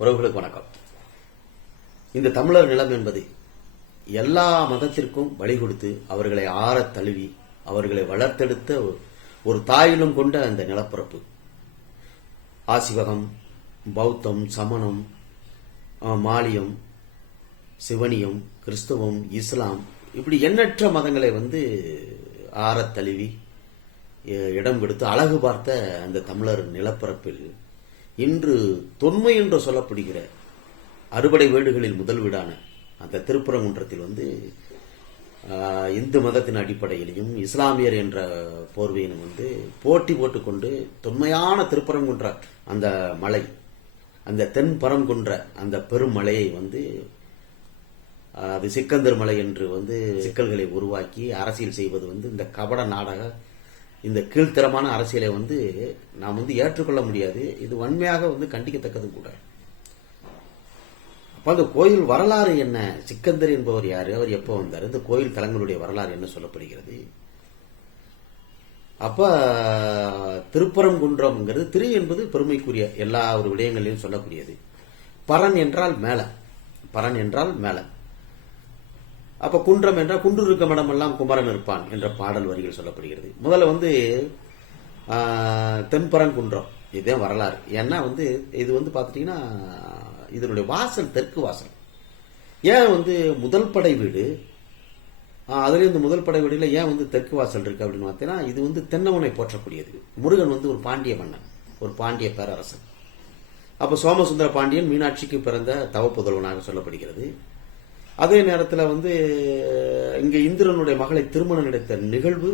உறவுகளுக்கு வணக்கம். இந்த தமிழர் நிலம் என்பது எல்லா மதத்திற்கும் வழி கொடுத்து அவர்களை ஆறத் தழுவி அவர்களை வளர்த்தெடுத்த ஒரு தாயிலும் கொண்ட அந்த நிலப்பரப்பு. ஆசிவகம், பௌத்தம், சமணம், மாலியம், சிவனியம், கிறிஸ்தவம், இஸ்லாம், இப்படி எண்ணற்ற மதங்களை ஆறத் தழுவி இடம் கொடுத்து அழகு பார்த்த அந்த தமிழர் நிலப்பரப்பில் இன்று தொன்மை என்று சொல்லப்படுகிற அறுபடை வீடுகளில் முதல் வீடான அந்த திருப்பரங்குன்றத்தில் இந்து மதத்தின் அடிப்படையிலையும் இஸ்லாமியர் என்ற போர்வையிலும் போட்டி போட்டுக்கொண்டு தொன்மையான திருப்பரங்குன்ற அந்த மலை, அந்த தென் பரங்குன்ற அந்த பெருமலையை அது சிக்கந்தர் மலை என்று சிக்கல்களை உருவாக்கி அரசியல் செய்வது இந்த கபட நாடக, இந்த கீழ்த்தரமான அரசியலை நாம் ஏற்றுக்கொள்ள முடியாது. இது வன்மையாக கண்டிக்கத்தக்கது கூட. அப்ப அந்த கோயில் வரலாறு என்ன? சிக்கந்தர் என்பவர் யாரு? அவர் எப்போ வந்தார்? இந்த கோயில் தலங்களுடைய வரலாறு என்ன சொல்லப்படுகிறது? அப்ப திருப்பரங்குன்றம்ங்கிறது, திரு என்பது பெருமைக்குரிய எல்லா ஒரு விடயங்களையும் சொல்லக்கூடியது. பரன் என்றால் மேல, பரன் என்றால் மேல. அப்ப குன்றம் என்றால் குன்று இருக்கும் இடமெல்லாம் குமரன் இருப்பான் என்ற பாடல் வரிகள் சொல்லப்படுகிறது. முதல்ல தென்பரங்குன்றம், இதுதான் வரலாறு. ஏன்னா இது பாத்துட்டீங்கன்னா இதனுடைய வாசல் தெற்கு வாசல். ஏன் முதல் படை வீடு, அதுல இந்த முதல் படை வீடுல ஏன் தெற்கு வாசல் இருக்கு அப்படின்னு பார்த்தீங்கன்னா, இது தென்னவனை போற்றக்கூடியது. முருகன் ஒரு பாண்டிய மன்னன், ஒரு பாண்டிய பேரரசன். அப்ப சோமசுந்தர பாண்டியன் மீனாட்சிக்கு பிறந்த தவப்புதல்வனாக சொல்லப்படுகிறது. அதே நேரத்தில் இங்க இந்திரனுடைய மகளை திருமணம் நடத்த நிகழ்வு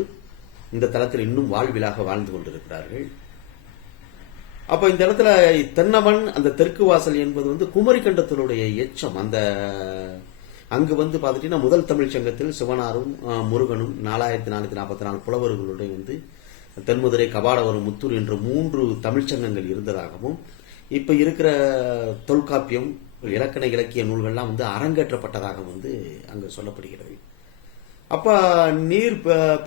இந்த தலத்தில் இன்னும் வாழ்விலாக வாழ்ந்து கொண்டிருக்கிறார்கள். அப்ப இந்த இடத்துல தென்னவன், அந்த தெற்கு வாசல் என்பது குமரிக்கண்டத்தினுடைய எச்சம். அந்த அங்கு பாத்துட்டீங்கன்னா முதல் தமிழ் சங்கத்தில் சிவனாரும் முருகனும் 4444 புலவர்களுடைய தென்மதுரை, கபாடவரம், முத்தூர் என்ற 3 தமிழ்ச்சங்கங்கள் இருந்ததாகவும், இப்ப இருக்கிற தொல்காப்பியம், இலக்கண இலக்கிய நூல்கள்லாம் அரங்கேற்றப்பட்டதாக அங்கு சொல்லப்படுகிறது. அப்ப நீர்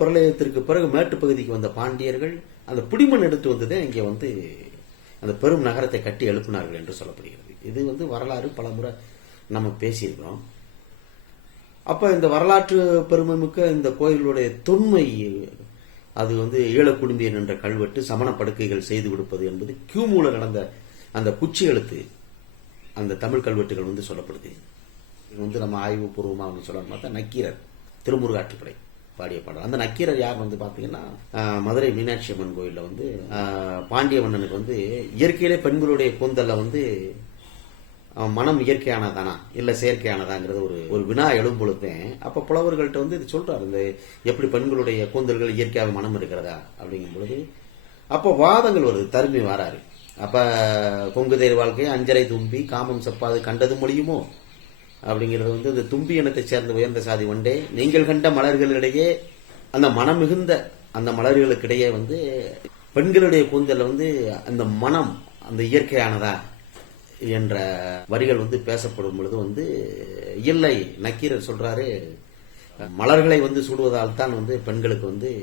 பிரளயத்திற்கு பிறகு மேட்டு பகுதிக்கு வந்த பாண்டியர்கள் அந்த பிடிமண் எடுத்து வந்ததே இங்கே அந்த பெரும் நகரத்தை கட்டி எழுப்பினார்கள் என்று சொல்லப்படுகிறது. இது வரலாறு, பல முறை நம்ம பேசியிருக்கிறோம். அப்ப இந்த வரலாற்று பெருமை மிக்க இந்த கோயிலுடைய தொன்மை, அது ஈழக்குடும்பியன் என்ற கல்வெட்டு சமண படுக்கைகள் செய்து கொடுப்பது என்பது கியூமூல நடந்த அந்த குச்சி எழுத்து அந்த தமிழ் கல்வெட்டுகள் சொல்லப்படுது. நம்ம ஆய்வு பூர்வமாக சொல்லணும் பார்த்தா நக்கீரர் திருமுருகாற்றுப்படை பாடிய பாடல். அந்த நக்கீரர் யார் பாத்தீங்கன்னா, மதுரை மீனாட்சி அம்மன் கோயில்ல பாண்டிய மன்னனுக்கு இயற்கையிலே பெண்களுடைய கூந்தல்ல மனம் இயற்கையானதானா இல்ல செயற்கையானதாங்கிறது ஒரு வினா எழும்பொழுதேன். அப்ப புலவர்கள்ட்ட இது சொல்றாரு, இந்த எப்படி பெண்களுடைய கூந்தல்கள் இயற்கையாக மனம் இருக்கிறதா அப்படிங்கும் பொழுது அப்ப வாதங்கள் வருது. தருமி வாராரு. அப்ப கொங்கு தேர் வாழ்க்கை அஞ்சரை தும்பி காமம் செப்பாது கண்டது முடியுமோ அப்படிங்கிறது இந்த தும்பி இனத்தை சேர்ந்த உயர்ந்த சாதி ஒன்றே நீங்கள் கண்ட மலர்களிடையே அந்த மனம் மிகுந்த அந்த மலர்களுக்கிடையே பெண்களுடைய கூந்தல் அந்த மனம் அந்த இயற்கையானதா என்ற வரிகள் பேசப்படும் பொழுது இல்லை, நக்கீரர் சொல்றாரு, மலர்களை சூடுவதால் தான் பெண்களுக்கு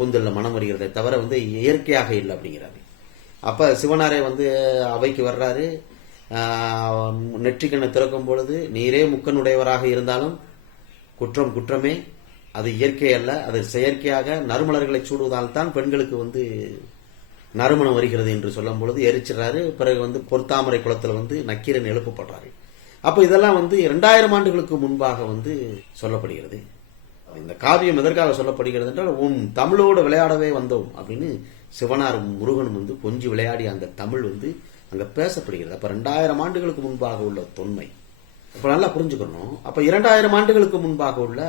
கூந்தல்ல மனம் வருகிறதை தவிர இயற்கையாக இல்லை அப்படிங்கிறாரு. அப்ப சிவனாரே அவைக்கு வர்றாரு. நெற்றிக்கண்ணை திறக்கும் பொழுது, நீரே முக்கனுடையவராக இருந்தாலும் குற்றம் குற்றமே, அது இயற்கை அல்ல, அது செயற்கையாக நறுமலர்களை சூடுவதால் தான் பெண்களுக்கு நறுமணம் வருகிறது என்று சொல்லும் பொழுது எரிச்சிடறாரு. பிறகு பொற்தாமரை குளத்துல நக்கீரன் எழுப்பப்படுறாரு. அப்ப இதெல்லாம் 2000 ஆண்டுகளுக்கு முன்பாக சொல்லப்படுகிறது. இந்த காவியம் எதற்காக சொல்லப்படுகிறது என்றால், தமிழோடு விளையாடவே வந்தோம் அப்படின்னு சிவனாரும் முருகனும் கொஞ்சி விளையாடி அந்த தமிழ் அங்க பேசப்படுகிறது. அப்ப 2000 ஆண்டுகளுக்கு முன்பாக உள்ள தொன்மை இப்ப நல்லா புரிஞ்சுக்கணும். அப்ப 2000 ஆண்டுகளுக்கு முன்பாக உள்ள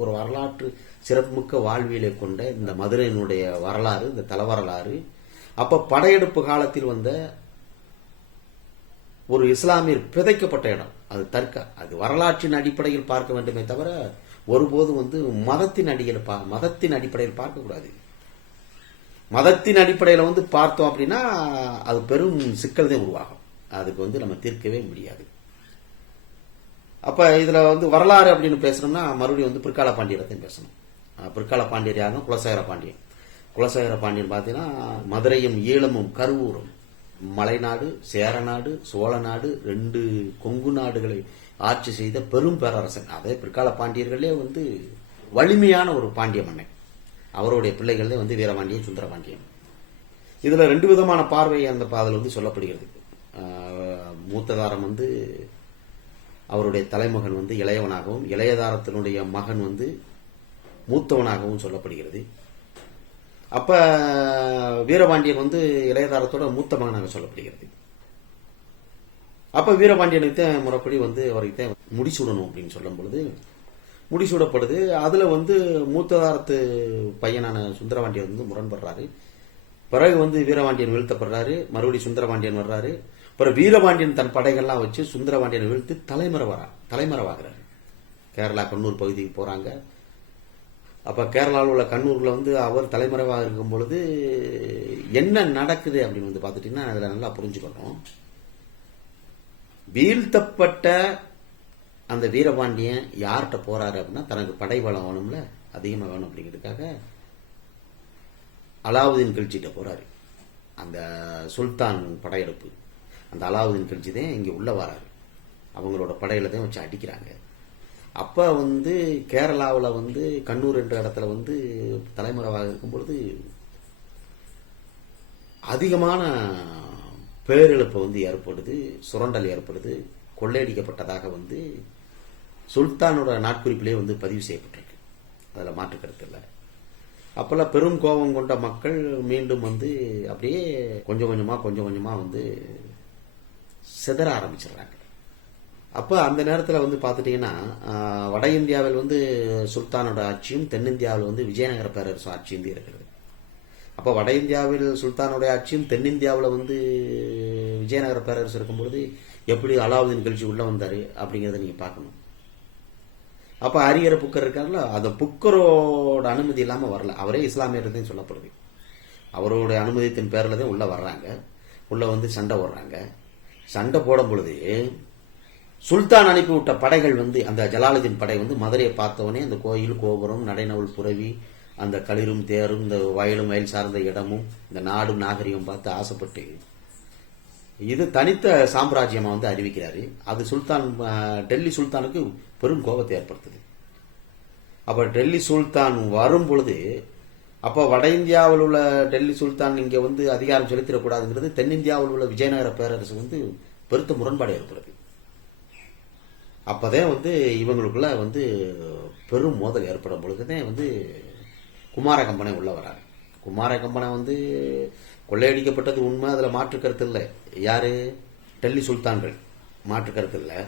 ஒரு வரலாற்று சிறப்புமிக்க வாழ்வியலை கொண்ட இந்த மதுரையினுடைய வரலாறு, இந்த தல வரலாறு. அப்ப படையெடுப்பு காலத்தில் வந்த ஒரு இஸ்லாமியர் பிதைக்கப்பட்ட இடம். அது அது வரலாற்றின் அடிப்படையில் பார்க்க வேண்டுமே தவிர ஒருபோதும் மதத்தின் அடிப்படையில் பார்க்கக்கூடாது. மதத்தின் அடிப்படையில் பார்த்தோம் அப்படின்னா அது பெரும் சிக்கல் தான் உருவாகும். அதுக்கு நம்ம தீர்க்கவே முடியாது. அப்ப இதுல வரலாறு அப்படின்னு பேசணும்னா மறுபடியும் பிற்கால பாண்டியரையும் பேசணும். பிற்கால பாண்டியர் யாருன்னா குலசேகர பாண்டியன். குலசேகர பாண்டியன் பார்த்தீங்கன்னா மதுரையும் ஈழமும் கருவூரும் மலைநாடு, சேரநாடு, சோழ நாடு, 2 கொங்கு நாடுகளை ஆட்சி செய்த பெரும் பேரரசன். அதே பிற்கால பாண்டியர்களே வந்து வலிமையான ஒரு பாண்டிய மன்னன். அவருடைய பிள்ளைகளே வந்து வீரபாண்டியன், சுந்தரபாண்டியன். இதுல 2 விதமான பார்வை அந்த அதில் வந்து சொல்லப்படுகிறது. மூத்ததாரம் வந்து அவருடைய தலைமகன் வந்து இளையவனாகவும், இளையதாரத்தினுடைய மகன் வந்து மூத்தவனாகவும் சொல்லப்படுகிறது. அப்ப வீரபாண்டியன் வந்து இளையதாரத்தோட மூத்த மகனாக சொல்லப்படுகிறது. அப்ப வீரபாண்டியனுக்கு முறைப்படி வந்து அவருக்கு முடிசூடணும் அப்படின்னு சொல்லும் பொழுது முடிசூடப்படுது. அதுல வந்து மூத்ததாரத்து பையனான சுந்தரபாண்டியன் வந்து முரண்படுறாரு. பிறகு வந்து வீரபாண்டியன் வீழ்த்தப்படுறாரு. மறுபடியும் சுந்தரபாண்டியன் வர்றாரு. அப்புறம் வீரபாண்டியன் தன் படைகள்லாம் வச்சு சுந்தரபாண்டியனை வீழ்த்தி தலைமறைவாகிறார். கேரளா கண்ணூர் பகுதிக்கு போறாங்க. அப்ப கேரளாவில் உள்ள கண்ணூர்ல வந்து அவர் தலைமறைவாக இருக்கும் பொழுது என்ன நடக்குது அப்படின்னு வந்து பார்த்துட்டீங்கன்னா அதுல நல்லா புரிஞ்சுக்கணும். வீழ்த்தப்பட்ட அந்த வீரபாண்டியன் யார்கிட்ட போறாரு அப்படின்னா, தனக்கு படை பலம் வேணும்ல, அதிகமா வேணும் அப்படிங்கிறதுக்காக அலாவுதீன் கில்ஜிட்ட போறாரு. அந்த சுல்தான் படையெடுப்பு, அந்த அலாவுதீன் கில்ஜி தான் இங்க உள்ள வராரு. அவங்களோட படையில தான் வச்சு அடிக்கிறாங்க. அப்ப வந்து கேரளாவில் வந்து கண்ணூர் என்ற இடத்துல வந்து தலைமறைவாக இருக்கும் பொழுது அதிகமான பேரிழப்பு வந்து ஏற்படுது, சுரண்டல் ஏற்படுது, கொள்ளையடிக்கப்பட்டதாக வந்து சுல்தானோட நாட்குறிப்பிலே வந்து பதிவு செய்யப்பட்டிருக்கு. அதில் மாற்று கருத்து இல்லை. அப்பெல்லாம் பெரும் கோபம் கொண்ட மக்கள் மீண்டும் வந்து அப்படியே கொஞ்சம் கொஞ்சமா வந்து சிதற ஆரம்பிச்சிடுறாங்க. அப்ப அந்த நேரத்தில் வந்து பார்த்துட்டீங்கன்னா வட இந்தியாவில் வந்து சுல்தானோட ஆட்சியும், தென்னிந்தியாவில் வந்து விஜயநகர பேரரசு ஆட்சியும் இருக்கிறது. அப்ப வட இந்தியாவில் சுல்தானுடைய ஆட்சியும், தென்னிந்தியாவில் வந்து விஜயநகர பேரரசு இருக்கும்பொழுது எப்படி அலாவுதீன் கில்ஜி உள்ள வந்தாரு அப்படிங்கிறத நீங்க பார்க்கணும். அப்ப அரியர புக்கர் இருக்காருல்ல, அந்த புக்கரோட அனுமதி இல்லாம வரல. அவரே இஸ்லாமியர்தான் சொல்லப்படுது. அவருடைய அனுமதித்தின் பேர்ல தான் உள்ள வர்றாங்க. உள்ள வந்து சண்டை போடுறாங்க. சண்டை போடும் பொழுது சுல்தான் அனுப்பிவிட்ட படைகள் வந்து அந்த ஜலாலுதீன் படை வந்து மதுரையை பார்த்தவனே அந்த கோயில், கோபுரம், நடைநவல் புரவி, அந்த களிரும் தேரும், இந்த வயலும் வயல் சார்ந்த இடமும், இந்த நாடும் நாகரிகம் பார்த்து ஆசைப்பட்டு இது தனித்த சாம்ராஜ்யமா வந்து அறிவிக்கிறாரு. அது சுல்தான் டெல்லி சுல்தானுக்கு பெரும் கோபத்தை ஏற்படுத்துது. அப்ப டெல்லி சுல்தான் வரும் பொழுது அப்ப வட இந்தியாவில் உள்ள டெல்லி சுல்தான் இங்க வந்து அதிகாரம் செலுத்திடக்கூடாதுங்கிறது தென்னிந்தியாவில் உள்ள விஜயநகர பேரரசு வந்து பெருத்த முரண்பாடு ஏற்படுது. அப்பதான் வந்து இவங்களுக்குள்ள வந்து பெரும் மோதல் ஏற்படும் பொழுதுதான் வந்து குமார கம்பனை உள்ள வராரு. குமார கம்பனை வந்து கொள்ளையடிக்கப்பட்டது உண்மை, அதுல மாற்று கருத்து இல்லை. யாரு? டெல்லி சுல்தான்கள், மாற்று கருத்து இல்லை.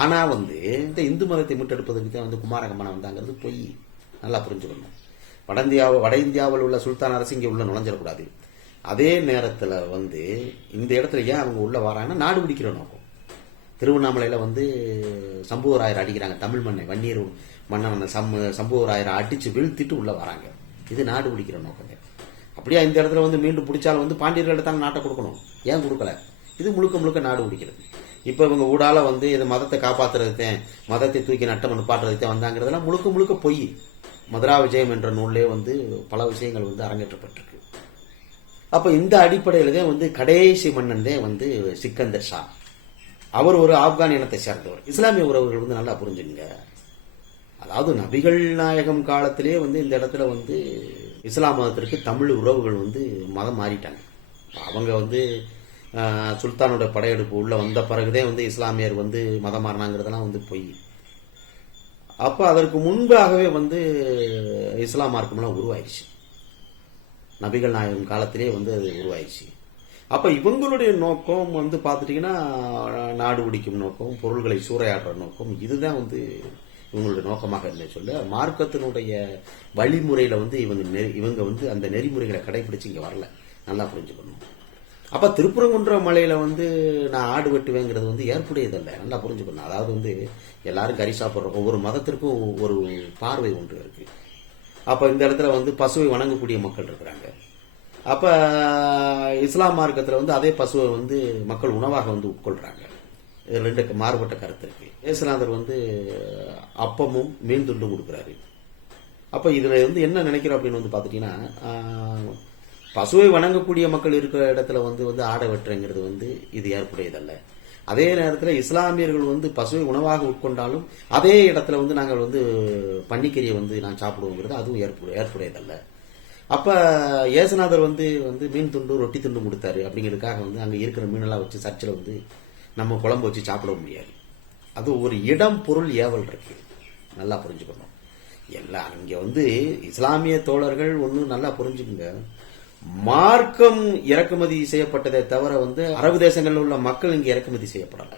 ஆனா வந்து இந்த இந்து மதத்தை மீட்டெடுப்பதற்கு தான் வந்து குமார கம்பனை வந்தாங்கிறது பொய். நல்லா புரிஞ்சுக்கணும். வட இந்தியாவில் உள்ள சுல்தான் அரசு இங்க உள்ள நுழைஞ்சிடக்கூடாது. அதே நேரத்துல வந்து இந்த இடத்துல ஏன் அவங்க உள்ள வராங்கன்னா நாடு பிடிக்கிற நோக்கம். திருவண்ணாமலையில வந்து சம்புவராயர் அடிக்கிறாங்க. தமிழ் மண்ணை வன்னியர் மன்னன் சம்புவராயரை அடிச்சு வீழ்த்திட்டு உள்ள வராங்க. இது நாடு பிடிக்கிற நோக்கம். அப்படியே இந்த இடத்துல வந்து மீண்டும் பிடிச்சாலும் வந்து பாண்டியர்கள் தான் நாட்டை கொடுக்கணும். ஏன் கொடுக்கல? இது முழுக்க நாடு பிடிக்கிறது. இப்ப இவங்க ஊடால வந்து இது மதத்தை காப்பாத்துறதுதான், மதத்தை தூக்கி நட்டம் நிப்பாட்டுறதுதான் வந்தாங்கிறதெல்லாம் முழுக்க பொய். மதுரா விஜயம் என்ற நூல்லே வந்து பல விஷயங்கள் வந்து அரங்கேற்றப்பட்டிருக்கு. அப்ப இந்த அடிப்படையில தான் வந்து கடைசி மன்னன் தான் வந்து சிக்கந்தர் ஷா. அவர் ஒரு ஆப்கான் இனத்தை சேர்ந்தவர். இஸ்லாமிய உறவுகள் வந்து நல்லா புரிஞ்சுங்க. அதாவது நபிகள் நாயகம் காலத்திலே வந்து இந்த இடத்துல வந்து இஸ்லாம் மதத்திற்கு தமிழ் உறவுகள் வந்து மதம் மாறிட்டாங்க. அவங்க வந்து சுல்தானோட படையெடுப்பு உள்ள வந்த பிறகுதான் வந்து இஸ்லாமியர் வந்து மதம் மாறினாங்கிறதெல்லாம் வந்து பொய். அப்ப அதற்கு முன்பாகவே வந்து இஸ்லாம் மார்க்கம்லாம் உருவாயிடுச்சு. நபிகள் நாயகம் காலத்திலே வந்து அது உருவாயிடுச்சு. அப்ப இவங்களுடைய நோக்கம் வந்து பாத்துட்டீங்கன்னா நாடு பிடிக்கும் நோக்கம், பொருள்களை சூறையாடுற நோக்கம், இதுதான் வந்து இவங்களுடைய நோக்கமாக இருந்தே சொல்ல மார்க்கத்தினுடைய வழிமுறையில வந்து இவங்க வந்து அந்த நெறிமுறைகளை கடைபிடிச்சு இங்க வரல. நல்லா புரிஞ்சுக்கணும். அப்ப திருப்பரங்குன்ற மலையில வந்து நான் ஆடு வெட்டுவேங்கிறது வந்து ஏற்புடையதல்ல. நல்லா புரிஞ்சுக்கணும். அதாவது வந்து எல்லாரும் கறி சாப்பிடுறோம். ஒவ்வொரு மதத்திற்கும் ஒரு பார்வை ஒன்று இருக்கு. அப்ப இந்த இடத்துல வந்து பசுவை வணங்கக்கூடிய மக்கள் இருக்கிறாங்க. அப்ப இஸ்லாம் மார்க்கத்துல வந்து அதே பசுவை வந்து மக்கள் உணவாக வந்து உட்கொள்றாங்க. ரெண்டு மாறுபட்ட கருத்து இருக்கு. இயேசுநாதர் வந்து அப்பமும் மீன் துண்டும் கொடுக்குறாரு. அப்ப இதுல வந்து என்ன நினைக்கிறோம் அப்படின்னு வந்து பாத்துட்டீங்கன்னா பசுவை வணங்கக்கூடிய மக்கள் இருக்கிற இடத்துல வந்து ஆடை வெட்டுறங்கிறது வந்து இது ஏற்புடையதல்ல. அதே நேரத்தில் இஸ்லாமியர்கள் வந்து பசுவை உணவாக உட்கொண்டாலும் அதே இடத்துல வந்து நாங்கள் வந்து பன்னிக்கறியை வந்து நான் சாப்பிடுவோங்கிறது அதுவும் ஏற்புடையதல்ல. அப்ப ஏசுநாதர் வந்து மீன் துண்டு ரொட்டி துண்டு கொடுத்தாரு அப்படிங்கிறதுக்காக வந்து அங்க இருக்கிற மீனெல்லாம் வச்சு சர்ச்சில் வந்து நம்ம குழம்பு வச்சு சாப்பிட முடியாது. அது ஒரு இடம் பொருள் ஏவல் இருக்கு, நல்லா புரிஞ்சுக்கணும். எல்லாம் இங்க வந்து இஸ்லாமிய தோழர்கள் ஒண்ணு நல்லா புரிஞ்சுக்குங்க, மார்க்கம் இறக்குமதி செய்யப்பட்டதை தவிர வந்து அரபு தேசங்களில் உள்ள மக்கள் இங்க இறக்குமதி செய்யப்படல.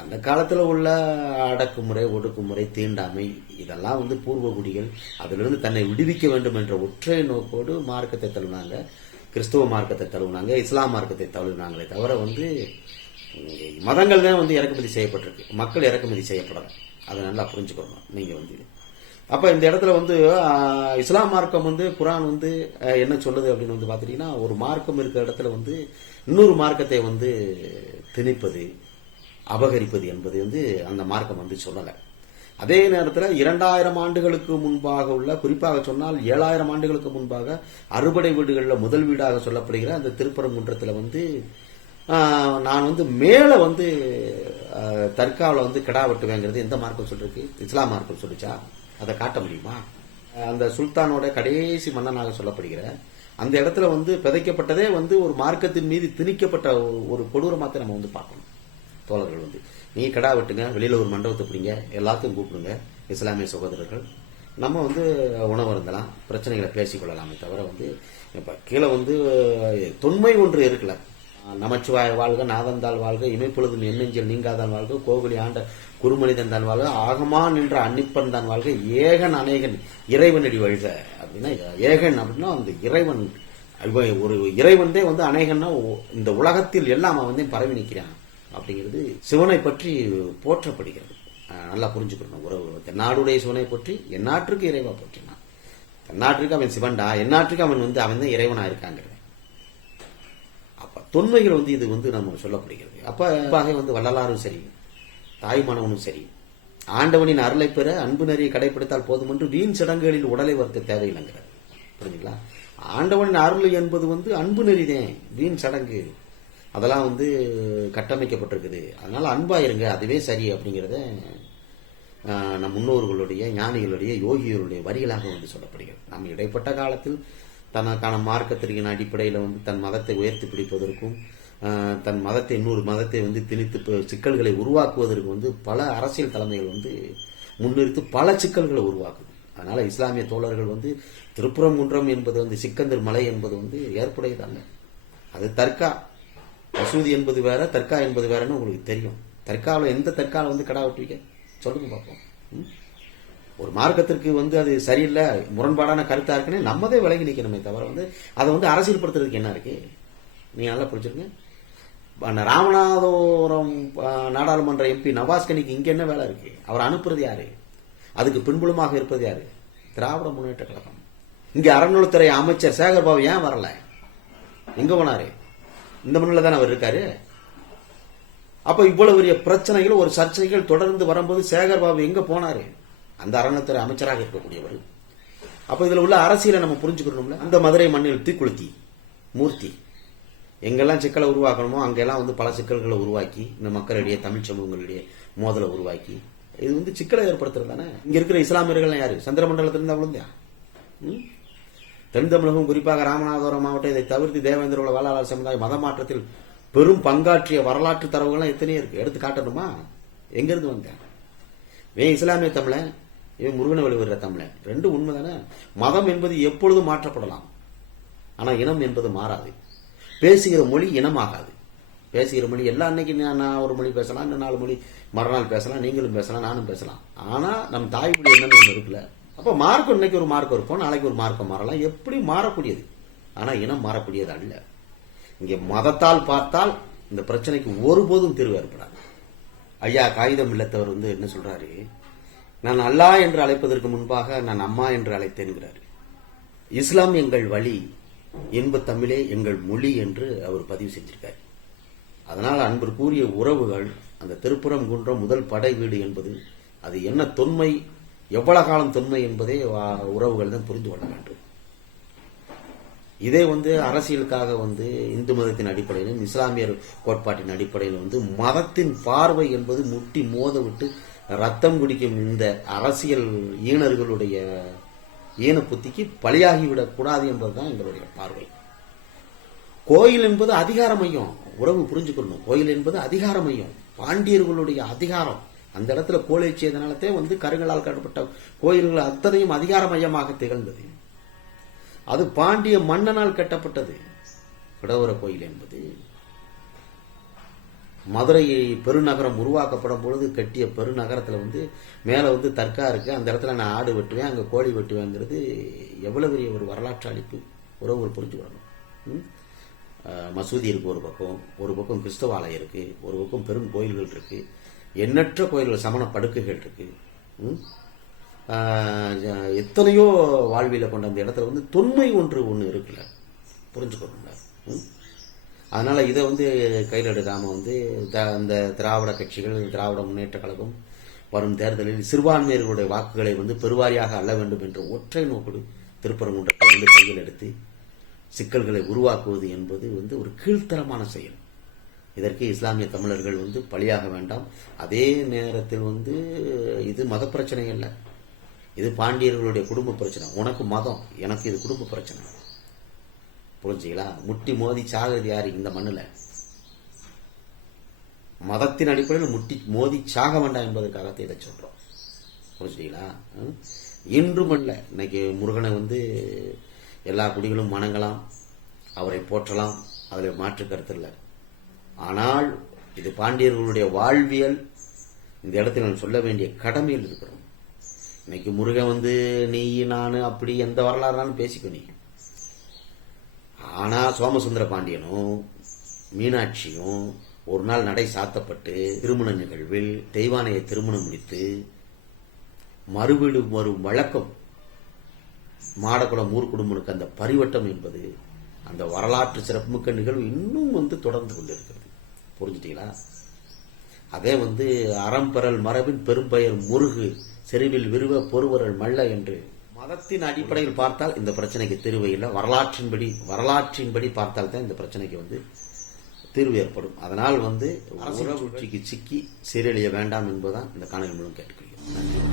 அந்த காலத்துல உள்ள அடக்குமுறை, ஒடுக்குமுறை, தீண்டாமை இதெல்லாம் வந்து பூர்வகுடிகள் அதிலிருந்து தன்னை விடுவிக்க வேண்டும் என்ற ஒற்றை நோக்கோடு மார்க்கத்தை தழுவினாங்க. கிறிஸ்துவ மார்க்கத்தை தழுவினாங்க, இஸ்லாம் மார்க்கத்தை தழுவினாங்களே தவிர வந்து மதங்கள் தான் வந்து இறக்குமதி செய்யப்பட்டிருக்கு, மக்கள் இறக்குமதி செய்யப்படல. அதை நல்லா புரிஞ்சுக்கணும் நீங்க வந்து. அப்ப இந்த இடத்துல வந்து இஸ்லாம் மார்க்கம் வந்து குர்ஆன் வந்து என்ன சொல்லுது அப்படின்னு வந்து பாத்தீங்கன்னா, ஒரு மார்க்கம் இருக்கிற இடத்துல வந்து இன்னொரு மார்க்கத்தை வந்து திணிப்பது, அபகரிப்பது என்பது வந்து அந்த மார்க்கம் வந்து சொல்லலை. அதே நேரத்தில் 2000 ஆண்டுகளுக்கு முன்பாக உள்ள, குறிப்பாக சொன்னால் 7000 ஆண்டுகளுக்கு முன்பாக அறுபடை வீடுகளில் முதல் வீடாக சொல்லப்படுகிற அந்த திருப்பரங்குன்றத்தில் வந்து நான் வந்து மேலே வந்து தர்காவில் வந்து கிடா வெட்டுவேங்கிறது எந்த மார்க்கம் சொல்லிருக்கு? இஸ்லாம் மார்க்கம் சொல்லிச்சா? அதை காட்ட முடியுமா? அந்த சுல்தானோட கடைசி மன்னனாக சொல்லப்படுகிற அந்த இடத்துல வந்து விதைக்கப்பட்டதே வந்து ஒரு மார்க்கத்தின் மீது திணிக்கப்பட்ட ஒரு கொடூரமாத்த நம்ம வந்து பார்க்கணும். தோழர்கள் வந்து நீ கடா வெட்டுங்க, வெளியில ஒரு மண்டபத்தை பிடிங்க, எல்லாத்தையும் கூப்பிடுங்க இஸ்லாமிய சகோதரர்கள், நம்ம வந்து உணவு இருந்தலாம், பிரச்சனைகளை பேசிக்கொள்ளலாமே தவிர வந்து இப்ப கீழே வந்து தொன்மை ஒன்று இருக்குல்ல, நமச்சிவாய வாழ்க, நாதந்தாள் வாழ்க, இமைப்பொழுதும் எண்ணெஞ்சல் நீங்காதான் வாழ்க, கோகுலி ஆண்ட குருமனிதன் தான் வாழ்க, ஆகமா நின்ற அன்னிப்பன் தான் வாழ்க, ஏகன் அநேகன் இறைவனடி வாழ்க. அப்படின்னா ஏகன் அப்படின்னா அந்த இறைவன், ஒரு இறைவன் வந்து அநேகன்னா இந்த உலகத்தில் எல்லாம் அவன் வந்து பரவி நிற்கிறான் அப்படிங்கிறது சிவனை பற்றி போற்றப்படுகிறது. நல்லா புரிஞ்சுக்கணும். உறவு தென்னாடுடைய சிவனை பற்றி என் நாட்டுக்கு இறைவா போற்றினான். தென்னாட்டுக்கு அவன் சிவன்டா, என் நாட்டுக்கு அவன் வந்து அவன் தான் இறைவனா இருக்காங்கிறது. அப்ப தொன்மைகள் வந்து இது வந்து நம்ம சொல்லப்படுகிறது. அப்ப வந்து வள்ளலாரும் சரி, தாய்மானவனும் சரி, ஆண்டவனின் அருளை பெற அன்பு நெறியை கடைபிடித்தால் போதும் என்று வீண் சடங்குகளில் உடலை வருத்த தேவையில்லைங்கிறார். புரிஞ்சுங்களா? ஆண்டவனின் அருள் என்பது வந்து அன்பு நெறிதான், வீண் சடங்கு அதெல்லாம் வந்து கட்டமைக்கப்பட்டிருக்குது. அதனால அன்பா இருங்க, அதுவே சரி அப்படிங்கிறத நம் முன்னோர்களுடைய, ஞானிகளுடைய, யோகிகளுடைய வரிகளாக வந்து சொல்லப்படுகிறது. நம்ம இடைப்பட்ட காலத்தில் தனக்கான மார்க்கத்திற்கின் அடிப்படையில் வந்து தன் மதத்தை உயர்த்தி பிடிப்பதற்கும் தன் மதத்தை இன்னொரு மதத்தை வந்து திணித்து சிக்கல்களை உருவாக்குவதற்கு வந்து பல அரசியல் தலைமைகள் வந்து முன்னிறுத்தி பல சிக்கல்களை உருவாக்குது. அதனால இஸ்லாமிய தோழர்கள் வந்து திருப்புறங்குன்றம் என்பது வந்து சிக்கந்தர் மலை என்பது வந்து ஏற்புடையதல்ல. அது தர்கா, மசூதி என்பது வேற, தர்கா என்பது வேறன்னு உங்களுக்கு தெரியும். தர்காவில் எந்த தர்காவில் வந்து கடா வெட்டுவீங்க சொல்லுங்க பார்ப்போம். ஒரு மார்க்கத்திற்கு வந்து அது சரியில்லை, முரண்பாடான கருத்தா இருக்குன்னு நம்மதே விலகி நிற்கணுமே தவிர வந்து அதை வந்து அரசியல்படுத்துறதுக்கு என்ன இருக்கு? நீங்க நல்லா புரிஞ்சுருங்க. ராமநாதபுரம் நாடாளுமன்ற எம்பி நவாஸ்கனிக்கு இங்க என்ன வேலை இருக்கு? அவர் அனுப்புறது யாரு? அதுக்கு பின்புலமாக இருப்பது யாரு? திராவிட முன்னேற்ற கழகம். இங்க அறநிலைத்துறை அமைச்சர் சேகர்பாபு ஏன் வரல? எங்க போனாரு? இந்த மண்ணில் தானே அவர் இருக்காரு. அப்ப இவ்வளவு பெரிய பிரச்சனைகள், ஒரு சர்ச்சைகள் தொடர்ந்து வரும்போது சேகர்பாபு எங்க போனாரு? அந்த அறநிலைத்துறை அமைச்சராக இருக்கக்கூடியவர். அப்ப இதுல உள்ள அரசியலை நம்ம புரிஞ்சுக்கணும்ல. அந்த மதுரை மண்ணில் தீக்குளுத்தி மூர்த்தி எங்கெல்லாம் சிக்கலை உருவாக்கணுமோ அங்கெல்லாம் வந்து பல சிக்கல்களை உருவாக்கி இந்த மக்களிடையே, தமிழ் சமூகங்களிடையே மோதலை உருவாக்கி இது வந்து சிக்கலை ஏற்படுத்துறது தானே. இங்க இருக்கிற இஸ்லாமியர்கள் யாரு? சந்திரமண்டலத்திலிருந்து விழுந்தா? தென் தமிழகம், குறிப்பாக ராமநாதபுரம் மாவட்டம், இதை தவிர்த்து தேவேந்திர உள்ள வேளாளர் சமுதாய மத மாற்றத்தில் பெரும் பங்காற்றிய வரலாற்று தரவுகள்லாம் எத்தனையோ இருக்கு. எடுத்து காட்டணுமா? எங்க இருந்து வந்தேன்? இவன் இஸ்லாமிய தமிழன், இவன் முருகனை வழிபடுற தமிழன். ரெண்டும் உண்மைதானே. மதம் என்பது எப்பொழுதும் மாற்றப்படலாம், ஆனா இனம் என்பது மாறாது. பேசுகிற மொழி இனமாகாது. பேசுகிற மொழி எல்லா அன்னைக்கு நான் ஒரு மொழி பேசலாம், இன்னும் 4 மொழி மறுநாள் பேசலாம், நீங்களும் பேசலாம், நானும் பேசலாம். ஆனா நம் தாய்மொழி என்னன்னு ஒண்ணு இருக்குல்ல. அப்ப மார்க்கம் இன்னைக்கு ஒரு மார்க்கம் இருக்கும், நாளைக்கு ஒரு மார்க்கம் மாறலாம். எப்படி மாறக்கூடியது, ஆனா இனம் மாறக்கூடியது அல்ல. இங்க மதத்தால் பார்த்தால் இந்த பிரச்சனைக்கு ஒருபோதும் தீர்வு ஏற்படாது. ஐயா காகிதம் இல்லத்தவர் வந்து என்ன சொல்றாரு? நான் அல்லாஹ் என்று அழைப்பதற்கு முன்பாக நான் அம்மா என்று அழைத்தேன்கிறாரு. இஸ்லாம் எங்கள் வழி, இன்ப தமிழே எங்கள் மொழி என்று அவர் பதிவு செஞ்சிருக்காரு. அதனால் அன்பிற்குரிய உறவுகள், அந்த திருப்புறங்குன்றம் முதல் படை வீடு என்பது அது என்ன தொன்மை, எவ்வளவு காலம் தொன்மை என்பதை உறவுகள் தான் புரிந்து கொள்ள வேண்டும். இதே வந்து அரசியலுக்காக வந்து இந்து மதத்தின் அடிப்படையிலும் இஸ்லாமியர் கோட்பாட்டின் அடிப்படையில் வந்து மதத்தின் பார்வை என்பது முட்டி மோத விட்டு ரத்தம் குடிக்கும் இந்த அரசியல் ஈனர்களுடைய ஈன புத்திக்கு பலியாகிவிடக் கூடாது என்பதுதான் எங்களுடைய பார்வை. கோயில் என்பது அதிகார மையம். உறவு புரிஞ்சுக்கணும். கோயில் என்பது அதிகார மையம். பாண்டியர்களுடைய அதிகாரம். அந்த இடத்துல கோலை செய்தனாலத்தே வந்து கருங்களால் கட்டப்பட்ட கோயில்கள் அத்தனையும் அதிகார மையமாக திகழ்ந்தது. அது பாண்டிய மன்னனால் கட்டப்பட்டது. கடவுர கோயில் என்பது மதுரை பெருநகரம் உருவாக்கப்படும் பொழுது கட்டிய பெருநகரத்தில் வந்து மேலே வந்து தர்கா இருக்கு. அந்த இடத்துல நான் ஆடு வெட்டுவேன், அங்கே கோழி வெட்டுவேங்கிறது எவ்வளவு பெரிய ஒரு வரலாற்று அளிப்பு. உறவு புரிஞ்சுக்கணும். மசூதி இருக்கு ஒரு பக்கம் கிறிஸ்தவ ஆலயம் இருக்கு, ஒரு பக்கம் பெரும் கோயில்கள் இருக்கு, எண்ணற்ற கோயில்கள், சமண படுக்கைகள் இருக்கு. எத்தனையோ வாழ்வியல கொண்ட அந்த இடத்துல வந்து தொன்மை ஒன்று இருக்குல்ல, புரிஞ்சுக்கணும்ல. அதனால இதை வந்து கையில் எடுக்காம வந்து அந்த திராவிட கட்சிகள், திராவிட முன்னேற்ற கழகம் வரும் தேர்தலில் சிறுபான்மையர்களுடைய வாக்குகளை வந்து பெருவாரியாக அள்ள வேண்டும் என்ற ஒற்றை நோக்கோடு திருப்பரங்குன்றத்தை வந்து கையில் எடுத்து சிக்கல்களை உருவாக்குவது என்பது வந்து ஒரு கீழ்த்தரமான செயல். இதற்கு இஸ்லாமிய தமிழர்கள் வந்து பலியாக வேண்டாம். அதே நேரத்தில் வந்து இது மத பிரச்சனை அல்ல, இது பாண்டியர்களுடைய குடும்ப பிரச்சனை. உனக்கு மதம், எனக்கு இது குடும்ப பிரச்சனை. புரிஞ்சுங்களா? முட்டி மோதி சாகுது யாரு இந்த மண்ணுல? மதத்தின் அடிப்படையில் முட்டி மோதி சாக வேண்டாம் என்பதற்காகத்தான் இதை சொல்றோம். புரிஞ்சுங்களா? இன்றும் அல்ல, இன்னைக்கு முருகனை வந்து எல்லா குடிகளும் வணங்கலாம், அவரை போற்றலாம், அதில் மாற்று கருத்து இல்லை. ஆனால் இது பாண்டியர்களுடைய வாழ்வியல். இந்த இடத்தில் நான் சொல்ல வேண்டிய கடமையில் இருக்கிறோம். இன்னைக்கு முருகன் வந்து நீ நான் அப்படி எந்த வரலாறுனாலும் பேசிக்கோ நீ. ஆனா சோமசுந்தர பாண்டியனும் மீனாட்சியும் ஒரு நாள் நடை சாத்தப்பட்டு திருமண நிகழ்வில் தெய்வானையை திருமணம் முடித்து மறுவீடு வரும் வழக்கம் மாடக்குளம் ஊர்குடும்பனுக்கு அந்த பரிவட்டம் என்பது அந்த வரலாற்று சிறப்புமிக்க நிகழ்வு இன்னும் வந்து தொடர்ந்து கொண்டிருக்கிறது. புரிஞ்சுட்டீங்களா? அதே வந்து அறம்பெறல் மரபின் பெரும்பெயர் முருகு செறிவில் விருவ பொறுவரல் மல்ல என்று மதத்தின் அடிப்படையில் பார்த்தால் இந்த பிரச்சனைக்கு தீர்வு இல்லை. வரலாற்றின்படி பார்த்தால் தான் இந்த பிரச்சனைக்கு வந்து தீர்வு ஏற்படும். அதனால் வந்து உறவுச்சிக்கு சிக்கி சீரழிய வேண்டாம் என்பதுதான் இந்த காணொலி மூலம் கேட்டுக்கொள்கிறேன். நன்றி.